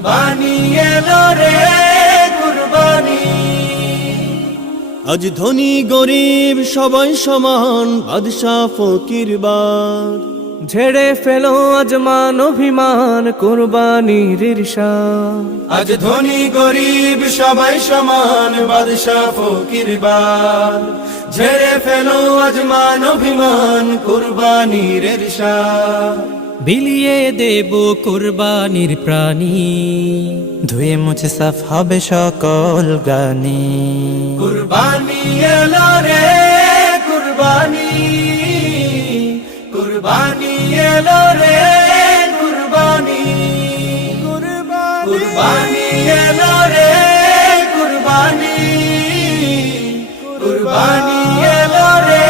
কুরবানি এলো রে কুরবানি। আজ ধনী গরিব সবাই সমান, বাদশা ফকিরবার ঝেড়ে ফেলো আজ মান অভিমান, কুরবানির ঈর্ষা। আজ ধনী গরিব সবাই সমান, বাদশা ফকিরবার ঝেড়ে ফেলো আজ মান অভিমান, কুরবানির ঈর্ষা। বিলিয়ে দেব কুরবানির প্রাণী, ধুয়ে মুছে সাফ হবে সকল গানি। কুরবানি এলো রে কুরবানি, কুরবানি এলো রে কুরবানি, কুরবানি এলো রে কুরবানি, কুরবানি এলো রে